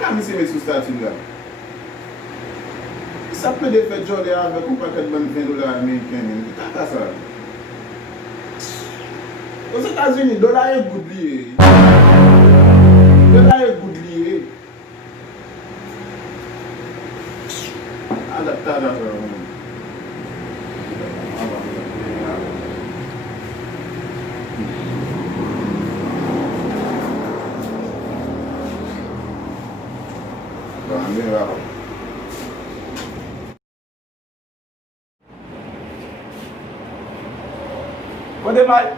ka mi se me sou statue la? Sa ple de fèt jode avèk ou pa ket ban $20 Ameriken yon. Ki kaka sa? Os Etats-Unis, dola e goud liye. Dola e goud liye. Adaptada sa yon.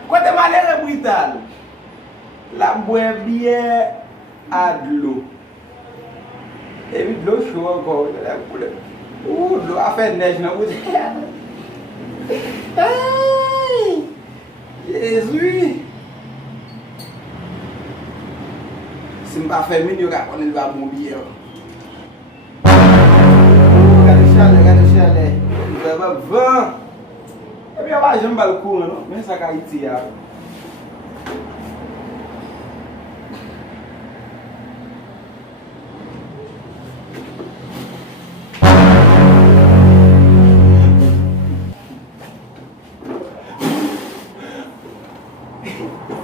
Kote malere Brital, la bwe biye adlo. Evi dlo show ankon. Dlo a fè nej nan wote. Ay! Yezwi! Si mpa fè min yo ka konen lwa moun biye. Gade chale. Lwa van. Epi yon va jen bal kou no, men sa ka iti ya.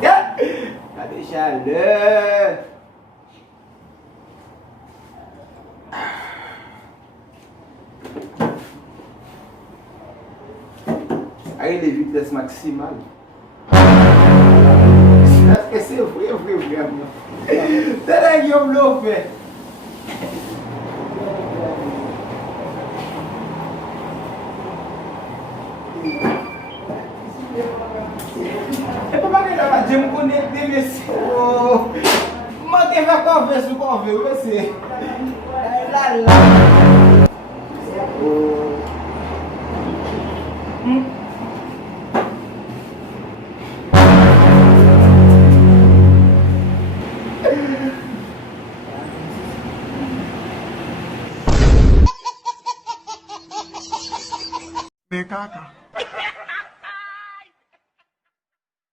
Gade chale. Aye de vitesse maximale. C'est vrai, vraiment. C'est là qu'il y a un fait. Et pas mal là, je me connais des messieurs. Moi, je vais pas faire ce qu'on veut, c'est là. Kaka.